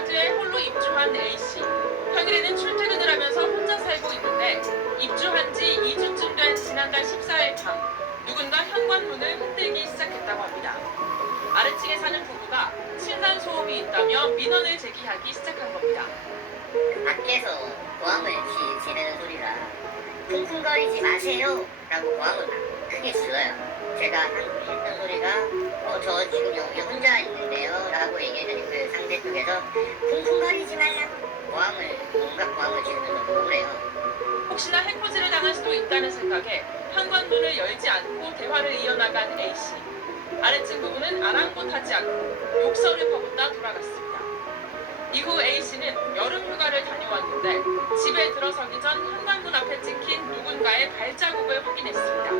아파트에 홀로 입주한 A씨. 평일에는 출퇴근을 하면서 혼자 살고 있는데 입주한 지 2주쯤 된 지난달 14일 밤 누군가 현관문을 흔들기 시작했다고 합니다. 아래층에 사는 부부가 층간소음이 있다며 민원을 제기하기 시작한 겁니다. 밖에서 고함을 지르는 소리가 쿵쿵거리지 마세요 라고 고함을 크게 질러요. 제가 했던 소리가 저 지금 여기 혼자 있는데요 라고 얘기했더니 그 상대 쪽에서 쿵쿵거리지 말라고 온갖 고함을 지르면서 욕을 해요. 혹시나 해코지를 당할 수도 있다는 생각에 현관문을 열지 않고 대화를 이어나간 A씨. 아래층 부부는 아랑곳하지 않고 욕설을 퍼붓다 돌아갔습니다. 이후 A씨는 여름 휴가를 다녀왔는데 집에 들어서기 전 현관문 앞에 찍힌 누군가의 발자국을 확인했습니다.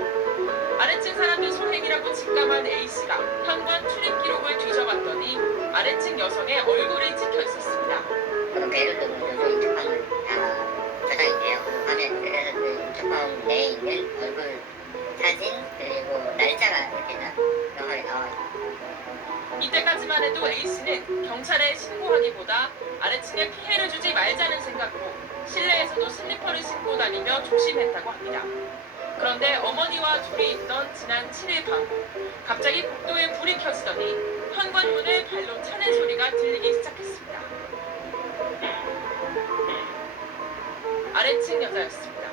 아래층 사람들 소행이라고 직감한 A씨가 현관 출입 기록을 뒤져봤더니 아래층 여성의 얼굴이 찍혀 있었습니다. 배를 누르면서 인터컴을 다 저장이 돼요. 화면. 그래서 그 인터컴 내에 있는 얼굴 사진 그리고 날짜가 이렇게 다 명확히 나와요. 이때까지만 해도 A씨는 경찰에 신고하기보다 아래층에 피해를 주지 말자는 생각으로 실내에서도 슬리퍼를 신고 다니며 조심했다고 합니다. 그런데 어머니와 둘이 있던 지난 7일 밤 갑자기 복도에 불이 켜지더니 현관문을 발로 차는 소리가 들리기 시작했습니다. 아래층 여자였습니다.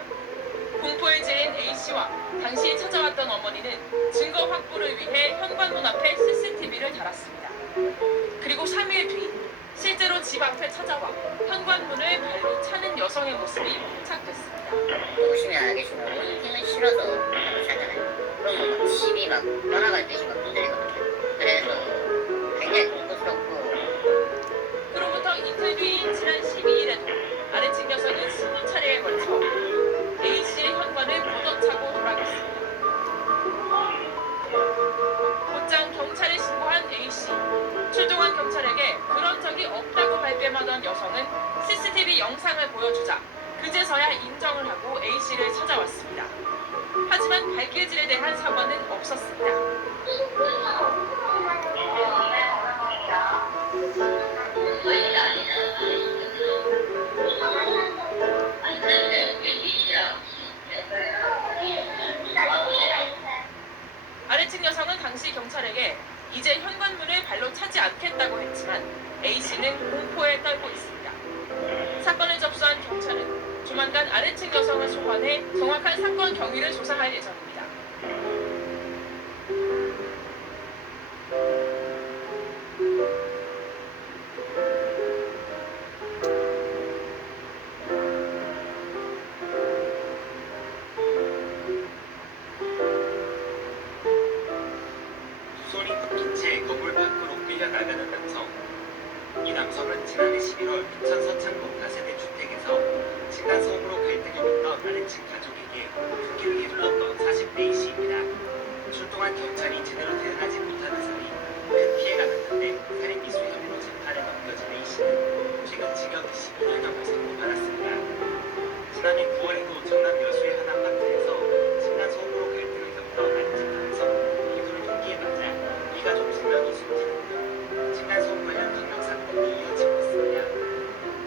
공포에 질린 A씨와 당시 찾아왔던 어머니는 증거 확보를 위해 현관문 앞에 CCTV를 달았습니다. 그리고 3일 뒤 실제로 집 앞에 찾아와 현관문을 발로 차는 여성의 모습이 포착됐습니다. 보시면 알겠지만 온기는 싫어서 살잖아요. 그럼 막 집이 막 떠나갈 듯이 막 흔들리거든요. 그래서 굉장히 공포스럽고. 그로부터 이틀 뒤인 지난 12일에도 아래층 여성은 20차례에 걸쳐 A씨의 현관을 걷어차고 돌아갔습니다. 곧장 경찰에 신고한 A씨. 출동한 경찰에게 그런 적이 없다고 발뺌하던 여성은 CCTV 영상을 보여주자 그제서야 인정을 하고 A씨를 찾아왔습니다. 하지만 발길질에 대한 사과는 없었습니다. 아래층 여성은 당시 경찰에게 이제 현관문을 발로 차지 않겠다고 했지만 A씨는 공포에 떨고 있습니다. 사건을 접수한 경찰은 조만간 아래층 여성을 소환해 정확한 사건 경위를 조사할 예정입니다. 소리 섞인 채 건물 밖으로 끌려나가는 남성. 이 남성은 지난해 11월 인천 서창동 다세대 주택에서 층간소음으로 갈등을 빚던 아래층 가족에게 흉기를 휘둘렀던 40대 A씨입니다. 출동한 경찰이 제대로 대응하지 못하는 사이 큰 피해가 났는데 살인 미수 혐의로 재판에 넘겨진 A씨는 최근 징역 22년형을 선고받았습니다. 지난해 9월에도 전남 여수의 한 아파트에서 층간소음으로 갈등을 겪던 아래층 남성 이들을 흉기에 맞아 이가족 2명이 숨지는 등 층간소음 관련 강력 사건이 이어지고 있습니다.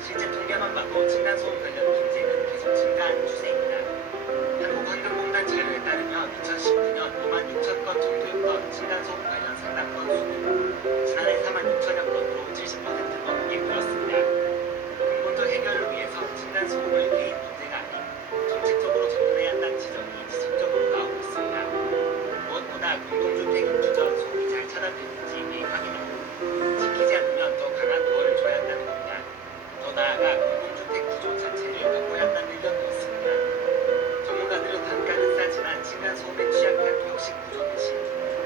실제 통계만 봐도 층간소음 관련 문제는 계속 증가하는 추세입니다. 한국환경공단 자료에 따르면 2019년 26,000건 정도였던 층간소음 관련 상담 건수는 지난해 46,000여 건으로 70% 넘게 늘었습니다. 근본적 해결을 위해서 층간소음을 개인 문제가 아닌 정책적으로 접근해야 한다는 지적이 지속적으로 나오고 있습니다. 무엇보다 공동주택 입주 전 소음이 잘 차단되는지 미리 확인하고 지키지 않으면 더 강한 벌을 줘야 한다는 겁니다. 더 나아가 공동주택 구조 자체를 바꿔야 한다는 의견도 있습니다. 전문가들은 단가는 싸지만 층간소음에 취약한 벽식 구조 대신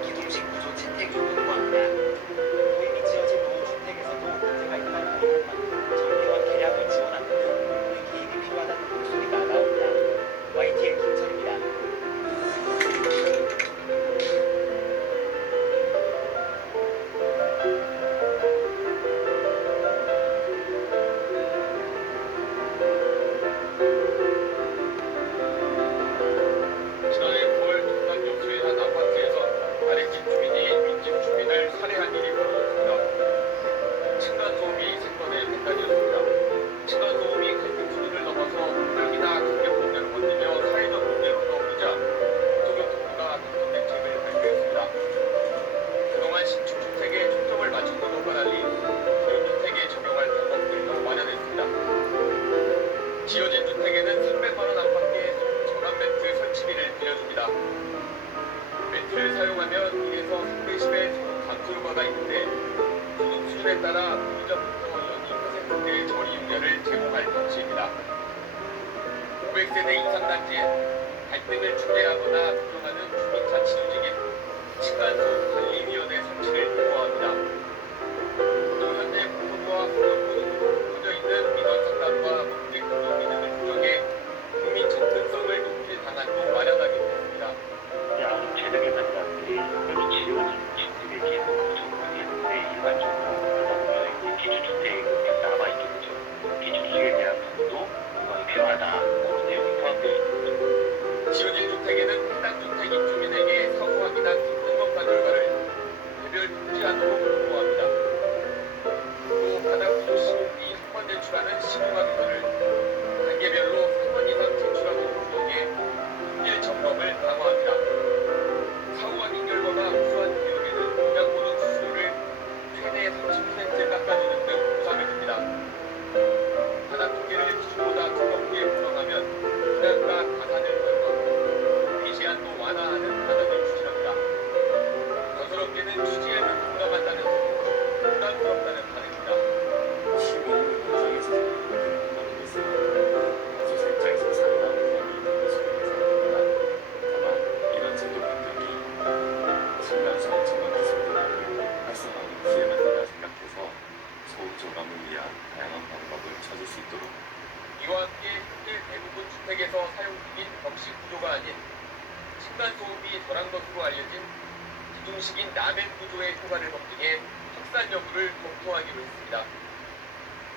기둥식 구조 채택을 권고합니다. 도입이 지어진 노후주택에서도 문제가 있다는 것만큼 전기와 계량을 지원하는 등 우리 개입이 필요하다는 목소리가 나옵니다. YTN 김철입니다. 2세대 이상단지엔 갈등을 중재하거나 조정하는 주민자치조직인 층간소음관리위원회 설치를 요구합니다. 또 현재 국토부와 환경부 등으로 퍼져 있는 민원 상담과 문제 구조 기능을 조정해 국민 접근성을 높일 방안도 마련하게 됐습니다. 아주 최적의 만남들이 여기 지어진 주택에 계속 구조를 했는데 일반적으로 그러다 보면 기주주택 남아있겠죠. 기주주택에 대한 부분도 필요하다. 그런 내용이 포함되어 있습니다. 지어진 주택에는 해당 주택 입주민에게 사후 확인한 특등검사 결과를 개별 통지하도록 요구합니다. 또 바닥 구조 시공비 한 번 제출하는 시공합의서를 단계별로 3번 이상 제출하도록 조정해 품질 점검을 강화합니다. 사후 확인 결과가 우수한 기업에는 공약보증 수수료를 최대 30% 깎아주는 등 보상을 줍니다. 바닥 통계를 기준보다 두껍게 구성하면 분양가 가산을 허용하고 소비 제한도 완화하는 방안을 추진합니다. 건설업계는 취지에는 공감한다는 소리도 부담스럽다는 반응입니다. 시공 공장에서 생각하는 있어요. 소설장에서 상당히 고민이 수준에서 다만 이런 제도 변경이 층간소음 정화 기술 변화를 활성화하는 기회만 된다 생각해서 소음 저감을 위한 다양한 방법을 찾을 수 있도록 이와 함께 현재 대부분 주택에서 사용 중인 벽식 구조가 아닌 층간소음이 덜한 것으로 알려진 기둥식인 라멘 구조의 효과를 검증해 확산 여부를 검토하기로 했습니다.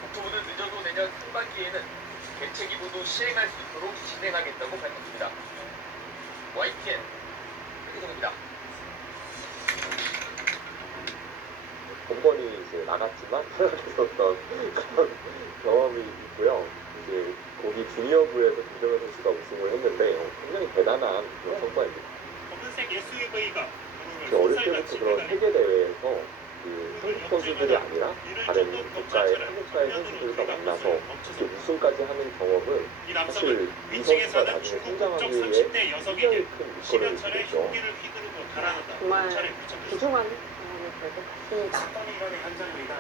국토부는 늦어도 내년 상반기에는 대책 기부도 시행할 수 있도록 진행하겠다고 밝혔습니다. YTN 최기동입니다. 번번이 이제 나갔지만 탈락했었던 그런 경험이 있고요. 이제 거기 주니어부에서 김정현 선수가 우승을 했는데 굉장히 대단한 그런 성과입니다. 검은색 SUV가 어릴 때부터 그런 세계 대회에서 그 한국 선수들이 아니라 다른 국가의 한국사의 선수들과 만나서 이렇게 우승까지 하는 경험은 이 사실 남성은 이 윈층에 선수가 사는 나중에 중국 성장하기 국적 위해 30대 굉장히 여성에게 큰 밑거름이 10여 차례 되죠. 흉기를 휘두르고 달아난다. 정말 차례 붙잡혔습니다. 귀중한 경험이 될 것 같습니다. 사건이라는 현장입니다.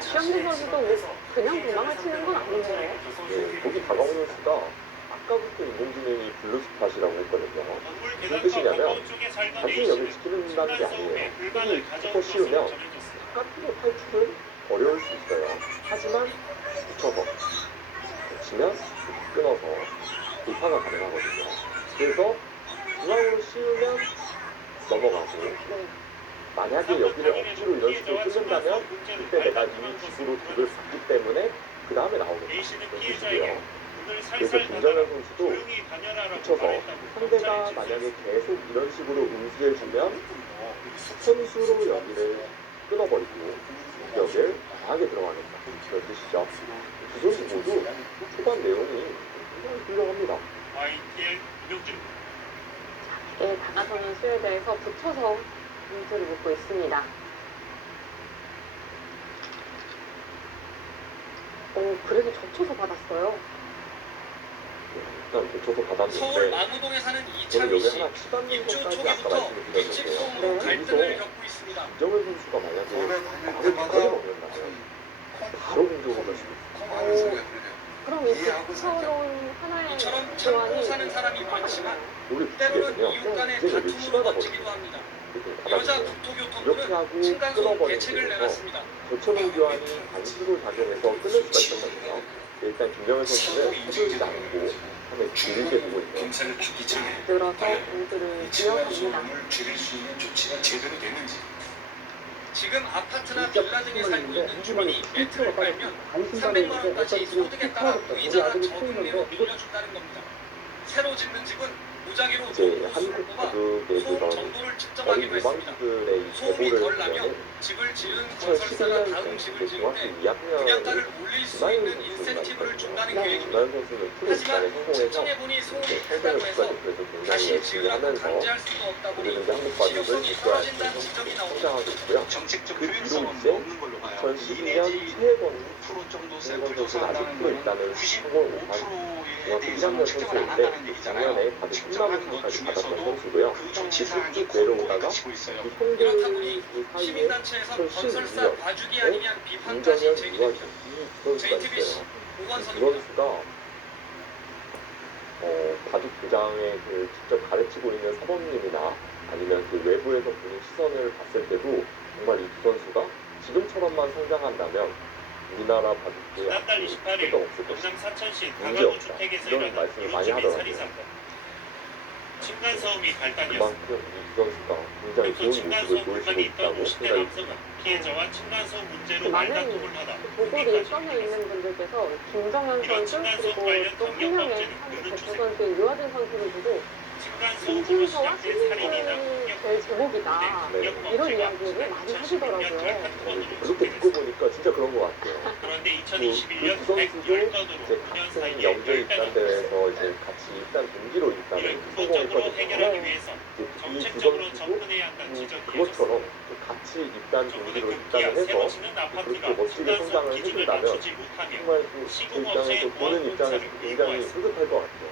시험부 선수도 그냥 도망을 치는 건 아니네요. 네, 거기 다가오는 수가 아까부터 인공지능이 블루스팟이라고 했거든요. 건물 무슨 계단과 뜻이냐면 가까운 쪽에 살던 단순히 A씨는 여기 지키는다는 게 아니에요. 층간소음에 불만을 흙이 가져온 덮어 씌우면 것으로 전해졌습니다. 바깥으로 탈출은 어려울 수 있어요. 하지만 붙여서 붙이면 끊어서 돌파가 가능하거든요. 그래서 중앙으로 씌우면 넘어가고 네. 만약에 여기를 억지로 이런 식으로 뚫는다면 그때 내가 이 집으로 득을 받기 때문에 그 다음에 나오겠다. A씨는 그런 피해자에게 뜻이고요. 문을 그래서 살살 김정현 닫아 선수도 조용히 다녀라라고 붙여서 말했다고 상대가 검찰에 만약에 진술했습니다. 계속 이런 식으로 응수해주면 선수로 여기를 끊어버리고 여기를 강하게 들어가겠다. 그런 뜻이죠. 두 선수 모두 초반 내용이 굉장히 훌륭합니다. YTN 김용준 예, 다가서는 수에 대해서 붙여서 문제를 묻고 있습니다. 그래도 젖혀서 받았어요. 일단 붙여서 서울 받았는데 만우동에 사는 저는 이창희 여기 씨. 하나 치닫는 입주 것까지 아까 초기부터 말씀을 드렸는데요. 윗집소음으로 갈등을 겪고 있습니다. 김정은 선수가 만약에 말을 바로 먹는다면 바로 공격을 할 수 있어요. 그럼 이 부끄러운 하나의 이처럼 참고 사는 사람이 많지만 우리 때로는 붙이거든요. 이웃 간의 이제 여기 다툼으로 치마가 번지기도 합니다. 이렇게 여자 닫아주세요. 이렇게 국토교통부는 하고 층간소음 끊어버리는 대책을 거죠. 내놨습니다. 저처럼 교환이 단수로 작용해서 끊을 수가 있었거든요. 일단 김정은 선수는 해주지 않고 하면 길게 보고 있어요. 경찰을 주기 전에 들어서 공들을 지어갑니다. 층간소음을 줄일 수 있는 조치가 제대로 되는지 지금 아파트나 빌라 등에 살고 있는 주민이 매트를 깔면 300만 원까지 소득에 따라 무이자나 저금리로 빌려준다는 겁니다. 새로 짓는 집은 무작위로 이제 소득을 한국 뽑아 가족의 소음 그런 정도를 어린 측정하기로 했습니다. 유망주들의 이 소음이 제보를 덜 나면 보면 집을 지은 건설사가 다음 2012년생 집을 지을 정확히 때 2학년을 분양가를 올릴 수 있는 인센티브를 준다는 계획입니다. 김나연 선수는 프로 집단에 하지만 성공해서 측정해보니 소음이 이제 크다고 평생을 해서 국가대표에서 굉장히 다시 열심히 지으라고 하면서 강제할 수도 없다 보니 우리는 한국 가족을 실효성이 지켜야 떨어진다는 해서 지적이 나옵니다. 성장하고 있고요. 정책적 그 뒤로 효율성은 이제 없는 걸로 봐요. 2012년 2내지 최혜건 5% 정도 최혜건 샘플 선수는 아직 조사한다는 프로 건 입단을 성공을 못한 95%에 중학교 대해서는 1학년 측정을 안 선수인데 한다는 얘기잖아요. 작년에 다들 측정하는 것 10만 원까지 받았던 중에서도 선수고요. 그 조치 사항이 쭉 콤보에 내려오다가 갇히고 있어요. 이 이렇다 형들 보니 사이에 시민단체에서 건설사 2012년 봐주기 아니냐는 비판까지 김정현 제기됩니다. 유아진 이 선수가 JTBC 있어요. 이 오건선입니다. 선수가 바둑 도장에 그 직접 가르치고 있는 사범님이나 아니면 그 외부에서 보는 시선을 봤을 때도 정말 이 두 선수가 지금처럼만 성장한다면 우리나라 바둑계에 지난달 28일 앞으로 없을 것이다. 경남 사천시 문제 다가구 없다. 주택에서 이런 일어난 말씀을 많이 이웃주민 하더라고요. 살인 사건. 층간소음이 발단이었습니다. 그만큼 이 두 선수가 굉장히 또 좋은 모습을 층간소음 보여주고 불만이 있던 있다고 50대 생각이 남성은 피해자와 층간소음 문제로 많은 말다툼을 하다 보고리 후기까지 써져 있는 이르렀습니다. 분들께서 김정현 이런 선수 층간소음 그리고 관련 또 한 경력 명의 범죄는 한 그는 대표 주세. 선수인 유아진 선수를 보고 층간소음으로 신진서와 시작된 살인이나 신진서이 폭력 될 제목이다. 네. 이런 이야기를 많이 하시더라고요. 그렇게 듣고 보니까 진짜 그런 것 같아요. 그런데 그 2021년 두 선수도 110건으로 이제 9년 같은 사이에 영재 10배가 입단대회에서 늘었습니다. 이제 같이 입단 동기로 입단을 이를 근본적으로 성공했거든요. 해결하기 위해서 이 두 정책적으로 선수도 접근해야 한다는 지적이 그것처럼 이어졌습니다. 같이 입단 정부는 동기로 급기야 입단을 새 해서 멋있는 그렇게 아파트가 멋지게 층간소음 성장을 기준을 해준다면 맞추지 못하며 정말 그 입장에서 보는 입장에서 굉장히 뿌듯할 것 같아요.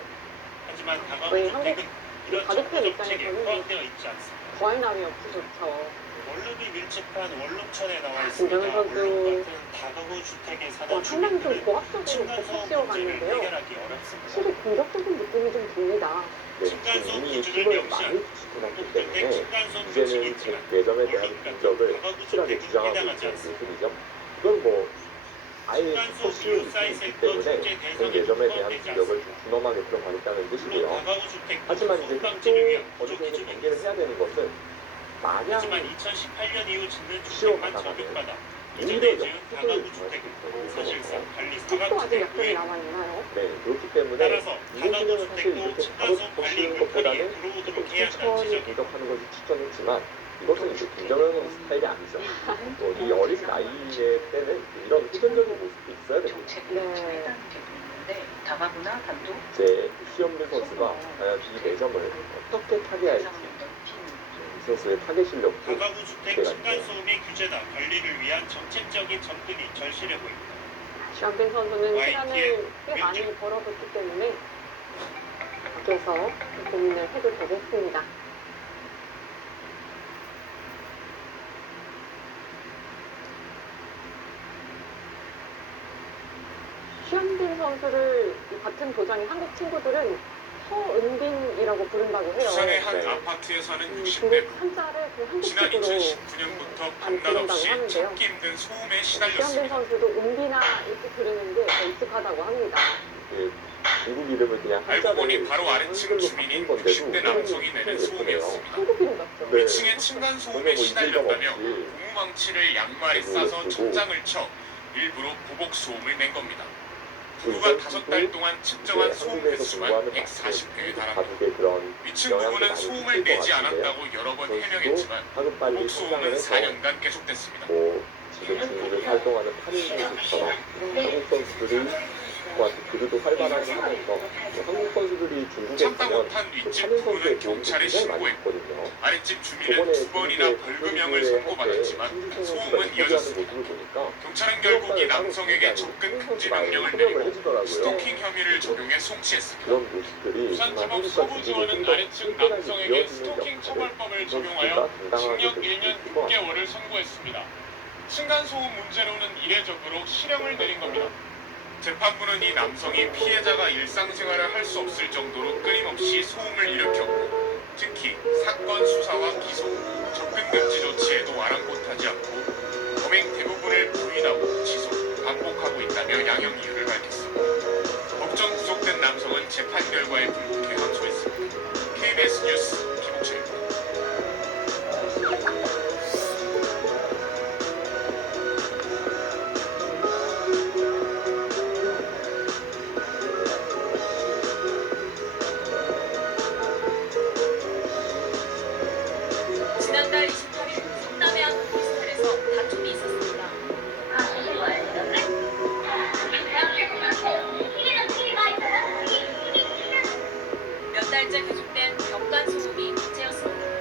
하지만 왜 다가구주택은 이런 가족들 정부 정책에 입장에서는 포함되어 있지 않습니다. 더할 나위 없이 좋죠. 원룸이 밀집한 원룸촌에 나와 있습니다. 김정은 선수 원룸 같은 다가구 주택에 사는 상당히 좀 주민들은 고압적으로 층간소음 겉으로 문제를 갔는데요. 해결하기 어렵습니다. 확실히 공격적인 느낌이 좀 듭니다. 네, 층간소음 이미 기준을 힘을 명시한 많이 붙이고 났기 독주택 때문에 층간소음 규칙이 이제는 있지만 매점에 대한 원룸 같은 공격을 다가구 확실하게 주택은 주장하고 해당하지 있는 않습니다. 모습이죠. 이건 뭐 아예 층간소음 소시의 비율 느낌이 사이 있기 섹터 때문에 축제 그 대상에 매점에 대한 포함되지 공격을 좀 않습니다. 준엄하게 들어가겠다는 물론 뜻이고요. 다가구 주택 하지만 이제 소음 또 방지를 위한 어느 구조 정도 기준이 경계를 해야 되는 것은 마냥 하지만 2018년 이후 짓는 시험 주택만 하다가는 적용받아 오히려 이전에 지은 역습을 다가구 당할 수 주택은 있는 사실상 거죠. 관리 또 아직 사각지대 약점이 외에 남아있나요? 네, 그렇기 때문에 따라서 이번 다가구 시즌은 사실 주택도 이렇게 바로 층간소음 관리 덮치는 울타리에 것보다는 들어오도록 조금 해야 한다는 천천히 지적이 공격하는 것이 추천했지만 이것은 이제 김정현 선수 스타일이 아니죠. 또 이 어린 나이의 때는 이런 후전적인 모습도 있어야 됩니다. 네. 다가구나 단독 이제 시험빈 선수가 과연 이 매점을 어떻게 타개할지 이 선수의 타개 실력도 다가구 주택 층간소음의 규제나 관리를 위한 정책적인 접근이 절실해 보입니다. 시험빈 선수는 YTN 시간을 꽤 많이 벌어뒀기 때문에 밖에서 고민을 해도 되겠습니다. 시험빈 선수를 같은 도장의 한국 친구들은 서은빈이라고 부른다고 해요. 부산의 한 네. 아파트에 사는 그 60대 부. 한자를 그 한국 지난 식으로 2019년부터 많이 밤낮 부른다고 없이 하는데요. 참기 힘든 소음에 시험빈 시달렸습니다. 선수도 은빈아 이렇게 부르는 게 더 익숙하다고 합니다. 그 중국 이름을 그냥 알고 한자로 보니 바로 아래층 한글로 주민인 바꾼 건데도 60대 남성이 내는 소음이었습니다. 한국 이름 같죠? 네. 2층에 층간소음에 전혀 뭐 시달렸다며 이질감 없이 고무망치를 양말에 싸서 천장을 쳐 일부러 보복 소음을 낸 겁니다. 부부가 5달 동안 측정한 소음 횟수만 140회에 달합니다. 가족의 그런 위층 영향도 부부는 많이 소음을 클것 내지 같은데요. 않았다고 여러 번 선수도 해명했지만 하루빨리 보복 성장을 소음은 해서 4년간 계속됐습니다. 뭐 지금 중국에서 활동하는 8인 선수처럼 한국 선수들이 그들도 활발하게 하면서 뭐 한국 선수들이 중국에 참다 가면 못한 또 윗집 8인 선수의 부부는 도움도 경찰에 굉장히 많이 신고했고 있거든요. 아랫집 주민은 저번에 2번이나 벌금형을 선고받았지만 소음은 이어졌습니다. 모습을 보니까 경찰은 결국 이 남성에게 접근 금지 명령을 내리고 스토킹 혐의를 적용해 송치했습니다. 그런 모습들이 정말 부산지법 한국과 중국을 서부지원은 좀더 아래층 끈끈하게 남성에게 이어지는 스토킹 역할을 처벌법을 선수가 적용하여 당당하게 징역 될 수 1년 있을 것 같아요. 6개월을 선고했습니다. 층간소음 문제로는 이례적으로 실형을 내린 겁니다. 재판부는 이 남성이 피해자가 일상생활을 할 수 없을 정도로 끊임없이 소음을 일으켰고 특히 사건 수사와 기소, 접근 금지 조치에도 아랑곳하지 않고 범행 대부분을 부인하고 지속, 반복하고 있다며 양형 이유를 밝혔습니다. 법정 구속된 남성은 재판 결과에 불복해 항소했습니다. KBS 뉴스 김옥철입니다. 지난달 28일 성남의 한 오피스텔에서 다툼이 있었습니다. 몇 달째 계속된 벽간 소음이 문제였습니다.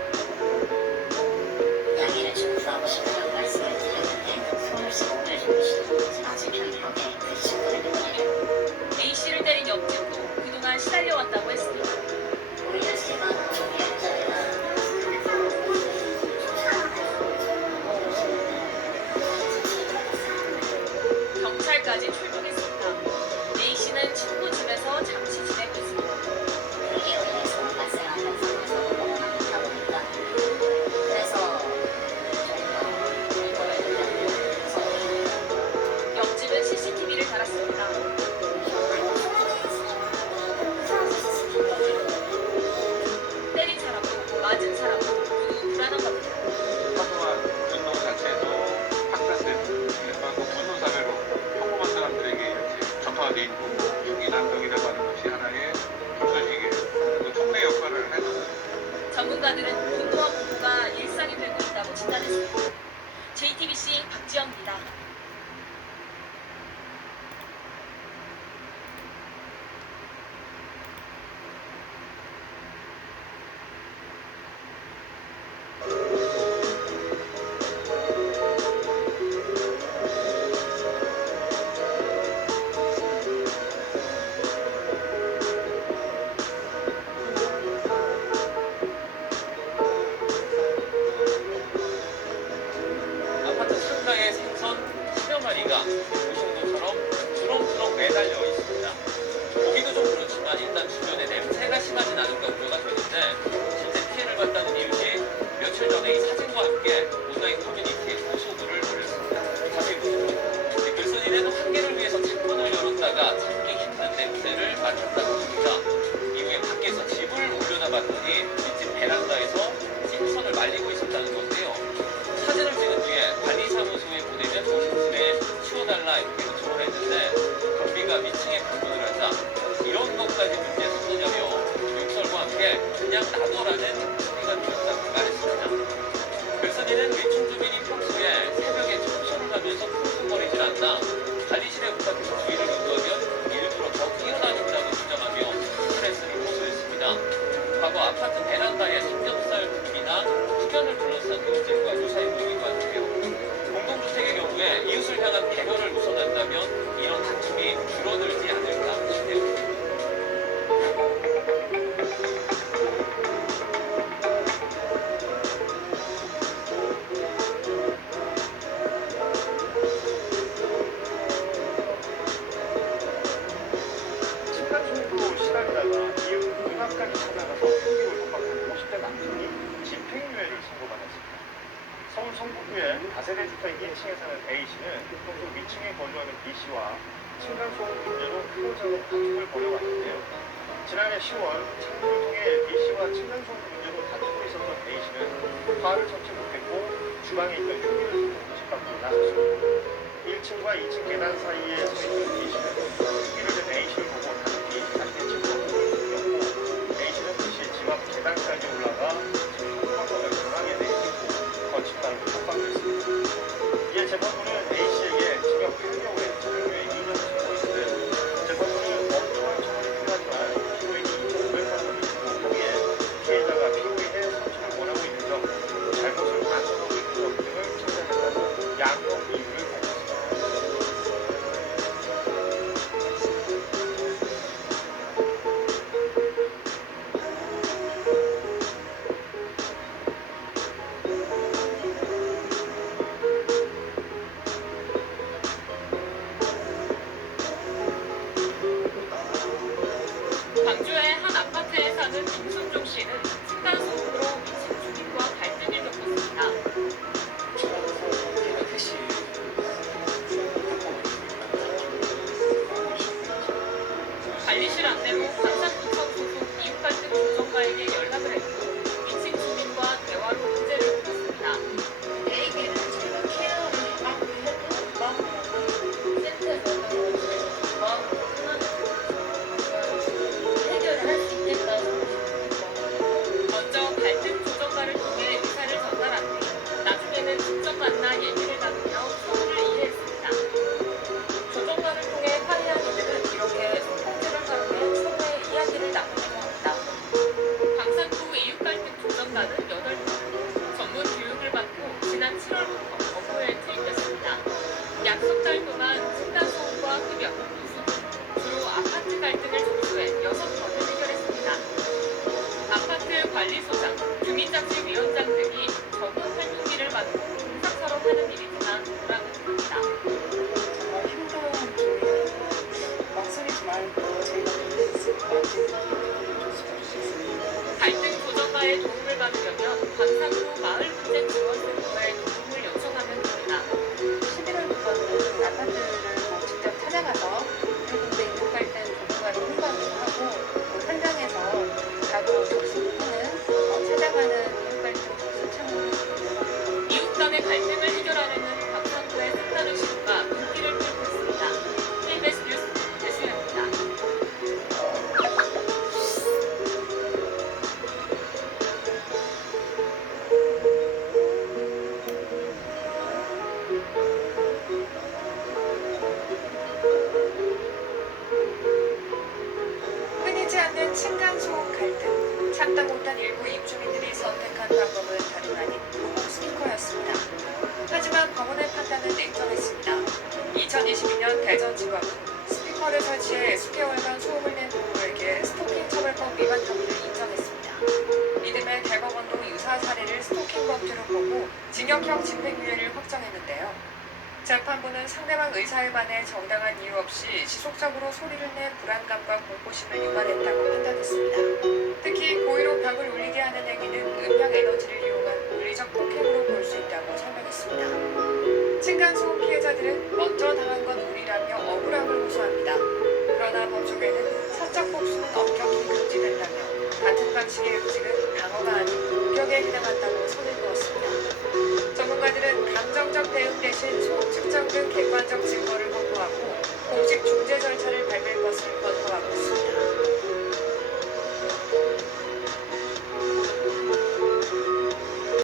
JTBC 박지영입니다. 아파트 상가의 생선 10여 마리가 고속도처럼 주렁주렁 매달려 있습니다. 보기도 좀 그렇지만 일단 주변에 냄새가 심하진 않을까 우려가 되는데 실제 피해를 봤다는 이웃이 며칠 전에 이 사진과 함께 온라인 커뮤니티에 호소글을 올렸습니다. 자세히 보시죠. 글쓴이는 환기를 위해서 창문을 열었다가 참기 힘든 냄새를 맡았다고 합니다. 이후에 밖에서 집을 올려다봤더니 뒷집 베란다에서 생선을 말리고 있었다는 건데요. 사진을 찍은 뒤에 관리사무소에 보내면 조심스레 치워달라 이렇게 요청을 했는데 경비가 위층에 방문을 하자 이런 것까지 문제 삼느냐며 욕설과 함께 그냥 놔둬라는 소리가 들렸다고 말했습니다. 글쓴이는 위층 주민이 평소에 새벽에 청소를 하면서 쿵쿵거리질 않나 관리실에 부탁해서 주의를 요구하면 일부러 더 뛰어다닌다고 주장하며 스트레스를 호소했습니다. 과거 아파트 베란다에 삼겹살 굽이나 흡연을 둘러싼 의혹들과 유사해 보이기도 하는데요. 공동주택의 경우에 이웃을 향한 배려를 우선한다면 이런 다툼이 줄어들지 않을까 싶네요. 층간소음으로 시달리다가 이웃 문앞까지 찾아가서 흉기를 협박한 50대 남성이 집행유예를 선고받았습니다. 서울 성북구의 다세대 주택 1층에 사는 A씨는 평소 위층에 거주하는 B씨와 층간소음 문제로 크로자로 다툼을 벌여왔는데요. 지난해 10월 창문을 통해 B씨와 층간소음 문제로 다투고 있었던 A씨는 화를 참지 못했고 주방에 있던 흉기를 들고 집 밖으로 나섰습니다. 1층과 2층 계단 사이에 서 있던 B씨는 흉기를 든 A씨를 보고 다른 자신의 집으로 숨겼고 A씨는 다시 집 앞 계단까지 올라가 흉악범을 강하게 내리고 거친 말로 협박했습니다. 이에 재판부는 A씨에게 징역 8개월에 집행유예 2년을 선고했는데 재판부는 엄중한 처벌이 필요하지만 피고인이 2,500만 원을 주고 합의해 피해자가 피고인의 선처를 원하고 있는 점, 잘못을 반성하고 있는 점 등을 찾아낸다고 양형 이유를 밝혔습니다. 광주의 한 아파트에 사는 김순종 씨는 층간소음으로 위층 주민과 갈등을 겪었습니다. 관리실 안내로 광산구청 소속 이웃 갈등 조정과에게 연락을 했고 위층 주민과 대화로 문제를 풀었습니다. A기는 제가 케어를 하고 해도 마음으로 센터에서 마음으로 편안하게 해결을 할 수 있겠다고 먼저 갈등 조정과를 통해 의사를 전달한 뒤 나중에는 직접 만나 얘기를 나누며 서로를 이해했습니다. 조정과를 통해 화해한 이들은 이렇게 소통제를 활용해 서로의 이야기를 나누기도 합니다. 광산구 이웃 갈등 조정과는 8명, 전문 교육을 받고 지난 7월부터 업무에 투입됐습니다. 약 석 달 동안 층간소음과 흡연, 누수, 주로 아파트 갈등을 접수해 6번을 해결했습니다. 아파트 관리소장, 주민자치위원장 등이 전문 활동비를 받고 봉사처럼 하는 일이지만 보람은 큽니다. 정말 힘든 중이에요. 막상이지 말고 저희가 갈등 조정과의 도움을 받으려면 광산구 마을문제지원센터에 도움을 요청하면 됩니다. 11월부터는 아파트를 직접 찾아가서 대부분의 이웃 갈등 조정과를 홍보하기도 하고 또 현장에서 바로 접수부는 찾아가는 이웃 갈등 접수 창구를 이웃 간의 갈등을 해결하려는 광산구의 색다른 시도가 인기를 끌고 있습니다. KBS 뉴스 배수연입니다. 참다 못한 일부 입주민들이 선택한 방법은 다름 아닌 공공 스피커였습니다. 하지만 법원의 판단은 냉정했습니다. 2022년 대전지법은 스피커를 설치해 수개월간 소음을 낸 부부에게 스토킹 처벌법 위반 혐의를 인정했습니다. 이듬해 대법원도 유사 사례를 스토킹 범죄로 보고 징역형 집행유예를 확정했는데요. 재판부는 상대방 의사에 반해 정당한 이유 없이 지속적으로 소리를 내 불안감과 공포심을 유발했다고 판단했습니다. 특히 고의로 벽을 울리게 하는 행위는 음향 에너지를 이용한 물리적 폭행으로 볼 수 있다고 설명했습니다. 층간소음 피해자들은 먼저 당한 건 우리라며 억울함을 호소합니다. 그러나 법조계는 사적 복수는 엄격히 금지된다며 같은 방식의 음식은 방어가 아닌 공격에 해당한다고 선을 그었습니다. 전문가들은 감정적 대응 대신 소음 측정 등 객관적 증거를 확보하고 공식 중재 절차를 밟